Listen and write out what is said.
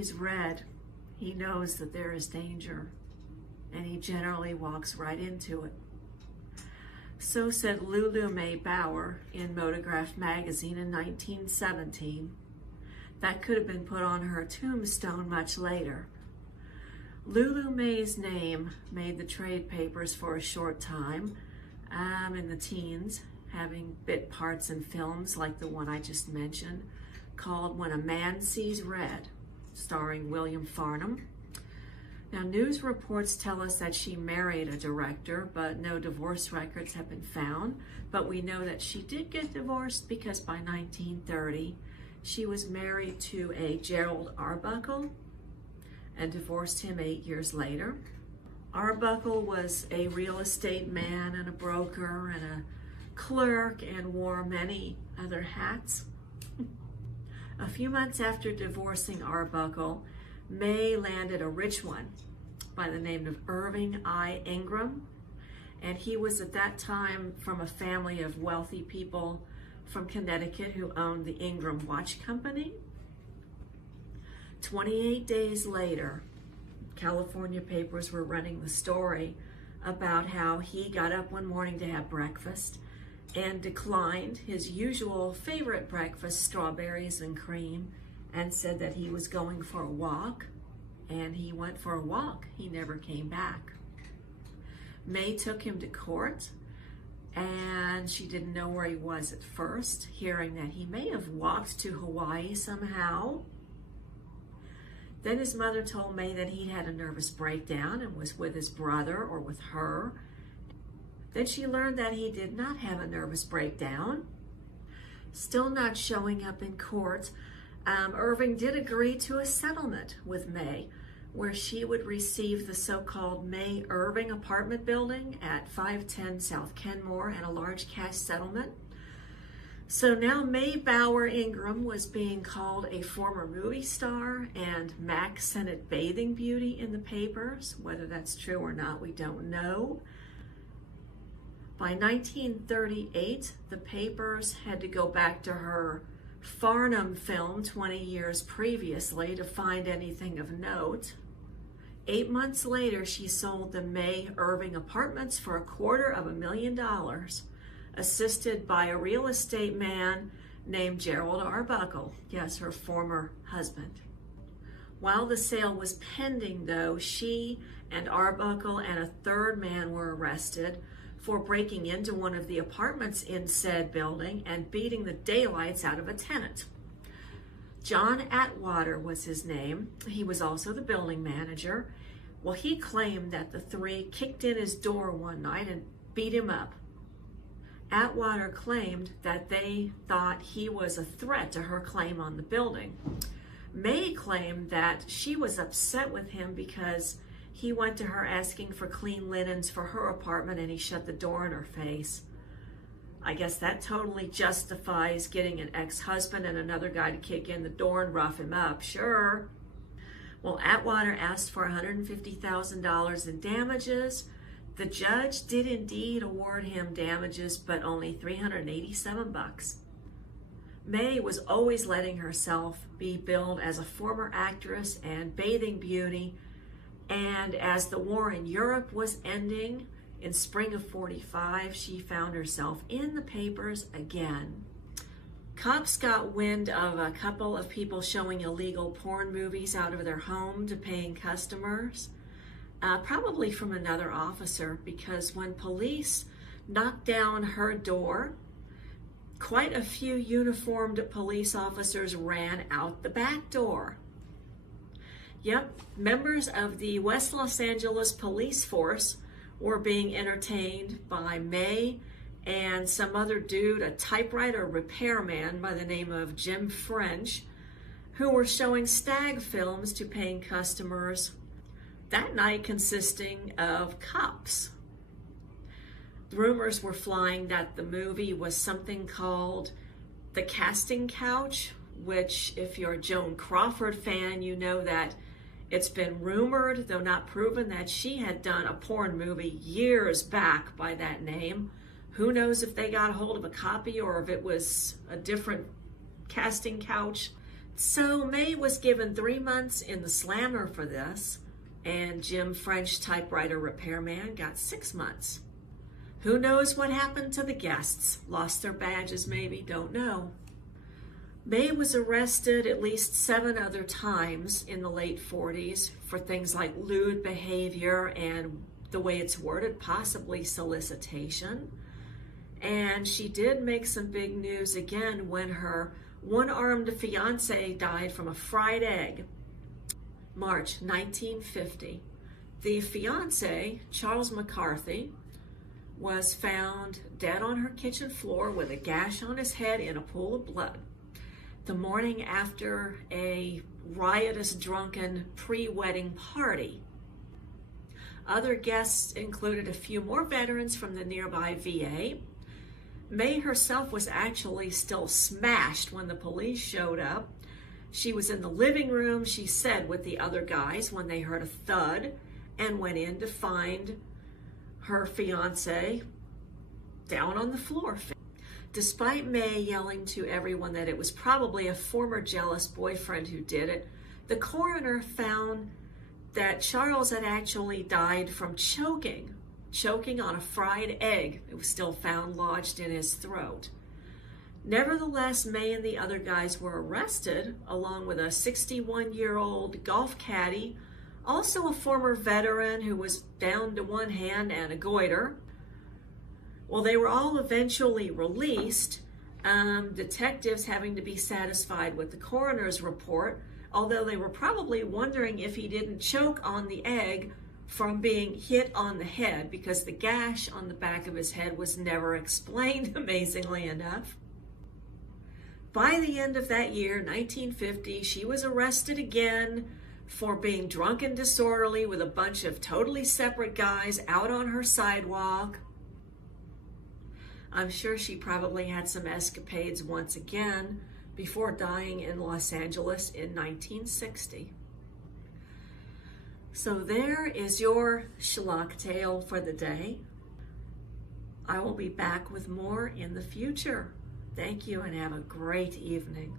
sees red, he knows that there is danger, and he generally walks right into it. So said Lulu Mae Bauer in Photograph magazine in 1917. That could have been put on her tombstone much later. Lulu Mae's name made the trade papers for a short time, in the teens, having bit parts in films like the one I just mentioned, called When a Man Sees Red, starring William Farnham. Now, news reports tell us that she married a director, but no divorce records have been found. But we know that she did get divorced because by 1930, she was married to a Gerald Arbuckle and divorced him 8 years later. Arbuckle was a real estate man and a broker and a clerk and wore many other hats. A few months after divorcing Arbuckle, Mae landed a rich one by the name of Irving I. Ingram, and he was at that time from a family of wealthy people from Connecticut who owned the Ingram Watch Company. 28 days later, California papers were running the story about how he got up one morning to have breakfast and declined his usual favorite breakfast, strawberries and cream, and said that he was going for a walk. And he went for a walk. He never came back. Mae took him to court, and she didn't know where he was at first, hearing that he may have walked to Hawaii somehow. Then his mother told Mae that he had a nervous breakdown and was with his brother or with her. Then she learned that he did not have a nervous breakdown. Still not showing up in court, Irving did agree to a settlement with Mae, where she would receive the so-called Mae Irving apartment building at 510 South Kenmore and a large cash settlement. So now Mae Bauer Ingram was being called a former movie star and Mac Sennett bathing beauty in the papers. Whether that's true or not, we don't know. By 1938, the papers had to go back to her Farnham film 20 years previously to find anything of note. 8 months later, she sold the Mae Irving apartments for $250,000, assisted by a real estate man named Gerald Arbuckle, yes, her former husband. While the sale was pending, though, she and Arbuckle and a third man were arrested for breaking into one of the apartments in said building and beating the daylights out of a tenant. John Atwater was his name. He was also the building manager. Well, he claimed that the three kicked in his door one night and beat him up. Atwater claimed that they thought he was a threat to her claim on the building. Mae claimed that she was upset with him because he went to her asking for clean linens for her apartment and he shut the door in her face. I guess that totally justifies getting an ex-husband and another guy to kick in the door and rough him up, sure. Well, Atwater asked for $150,000 in damages. The judge did indeed award him damages, but only $387. Mae was always letting herself be billed as a former actress and bathing beauty, and as the war in Europe was ending in spring of '45, she found herself in the papers again. Cops got wind of a couple of people showing illegal porn movies out of their home to paying customers, probably from another officer, because when police knocked down her door, quite a few uniformed police officers ran out the back door. Yep, members of the West Los Angeles police force were being entertained by Mae and some other dude, a typewriter repairman by the name of Jim French, who were showing stag films to paying customers, that night consisting of cops. Rumors were flying that the movie was something called The Casting Couch, which, if you're a Joan Crawford fan, you know that it's been rumored, though not proven, that she had done a porn movie years back by that name. Who knows if they got hold of a copy or if it was a different casting couch So May was given 3 months in the slammer for this, and Jim French, typewriter repairman, got 6 months. Who knows what happened to the guests? Lost their badges maybe, don't know. May was arrested at least 7 other times in the late 40s for things like lewd behavior and the way it's worded, possibly solicitation. And she did make some big news again when her one-armed fiance died from a fried egg. March 1950. The fiance, Charles McCarthy, was found dead on her kitchen floor with a gash on his head in a pool of blood the morning after a riotous, drunken pre-wedding party. Other guests included a few more veterans from the nearby VA. May herself was actually still smashed when the police showed up. She was in the living room, she said, with the other guys when they heard a thud and went in to find her fiance down on the floor. Despite May yelling to everyone that it was probably a former jealous boyfriend who did it, the coroner found that Charles had actually died from choking on a fried egg. It was still found lodged in his throat. Nevertheless, May and the other guys were arrested, along with a 61-year-old golf caddy, also a former veteran who was down to one hand and a goiter. Well, they were all eventually released, detectives having to be satisfied with the coroner's report, although they were probably wondering if he didn't choke on the egg from being hit on the head, because the gash on the back of his head was never explained, amazingly enough. By the end of that year, 1950, she was arrested again for being drunk and disorderly with a bunch of totally separate guys out on her sidewalk. I'm sure she probably had some escapades once again before dying in Los Angeles in 1960. So there is your Shlock tale for the day. I will be back with more in the future. Thank you and have a great evening.